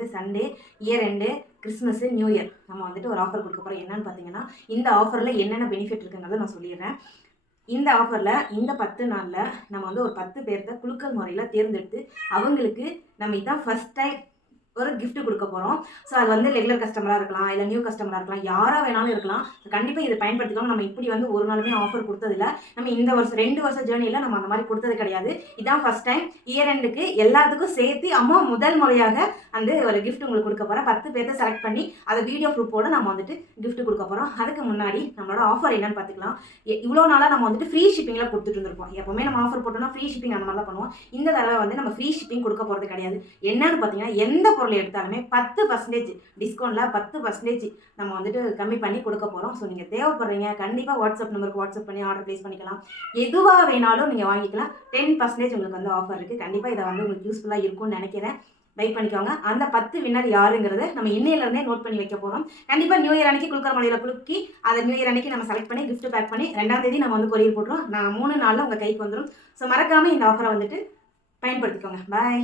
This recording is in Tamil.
வந்து Sunday, year end, Christmas, new year நம்ம வந்துட்டு ஒரு ஆஃபர் கொடுக்க போகிறோம். என்னன்னு பார்த்தீங்கன்னா, இந்த ஆஃபரில் என்னென்ன பெனிஃபிட் இருக்குங்கிறத நான் சொல்லிடுறேன். இந்த ஆஃபரில் இந்த 10 நாளில் நம்ம வந்து ஒரு 10 பேர்த்த குலுக்கல் முறையில் தேர்ந்தெடுத்து அவங்களுக்கு நம்ம இதான் ஃபர்ஸ்ட் டைம் ஒரு gift கொடுக்க போகிறோம். ஸோ அது வந்து ரெகுலர் கஸ்டமராக இருக்கலாம், இல்லை நியூ கஸ்டமராக இருக்கலாம், யாராக வேணாலும் இருக்கலாம். கண்டிப்பாக இதை பயன்படுத்திக்கோங்க. நம்ம இப்படி வந்து ஒரு நாளுமே ஆஃபர் கொடுத்ததில்ல. நம்ம இந்த வருஷம் 2 வருஷம் ஜேர்னியில் நம்ம அந்த மாதிரி கொடுத்தது கிடையாது. இதான் ஃபர்ஸ்ட் டைம். இயர் எண்டுக்கு எல்லாத்துக்கும் சேர்த்து அம்மா முதல் முறையாக அந்த ஒரு gift உங்களுக்கு கொடுக்க போகிறேன். 10 பேர்த்த செலக்ட் பண்ணி அதை வீடியோ ப்ரூஃபோடு நம்ம வந்துட்டு gift கொடுக்க போகிறோம். அதுக்கு முன்னாடி நம்மளோட ஆஃபர் என்னன்னு பார்த்துக்கலாம். இவ்வளோ நாளாக நம்ம வந்துட்டு ஃப்ரீ ஷிப்பிங்கில் கொடுத்துட்டு இருந்திருப்போம். எப்போவுமே நம்ம ஆஃபர் போட்டோம்னா ஃப்ரீ ஷிப்பிங் அந்த மாதிரி தான் பண்ணுவோம். இந்த தடவை வந்து நம்ம ஃப்ரீ ஷிப்பிங் கொடுக்க போகிறது கிடையாது. என்னன்னு பார்த்தீங்கன்னா, எந்த பொருளை எடுத்தாலுமே 10% டிஸ்கவுண்ட்டில் 10% நம்ம வந்துட்டு கம்மி பண்ணி கொடுக்க போகிறோம். ஸோ நீங்கள் தேவைப்படுறீங்க கண்டிப்பாக வாட்ஸ்அப் நம்பருக்கு வாட்ஸ்அப் பண்ணி ஆர்டர் ப்ளேஸ் பண்ணிக்கலாம். எதுவாக வேணாலும் நீங்கள் வாங்கிக்கலாம். 10% உங்களுக்கு வந்து ஆஃபர் இருக்குது. கண்டிப்பாக இதை வந்து உங்களுக்கு யூஸ்ஃபுல்லாக இருக்கும்னு நினைக்கிறேன். லைக் பண்ணிக்கோங்க. அந்த 10 வின்னர் யாருங்கிறத நம்ம இன்னையிலேருந்தே நோட் பண்ணி வைக்க போகிறோம். கண்டிப்பாக நியூ இயர் அன்னைக்கு குலுக்கல் மலையில் குலுக்கி அதை நியூ இயர் அன்னைக்கு நம்ம செலக்ட் பண்ணி gift பேக் பண்ணி 2ஆம் தேதி நம்ம வந்து கொரியர் போட்டுருவோம். 3 நாளில் உங்கள் கைக்கு வந்துடும். ஸோ மறக்காமல் இந்த ஆஃபரை வந்துட்டு பயன்படுத்திக்கோங்க. பாய்.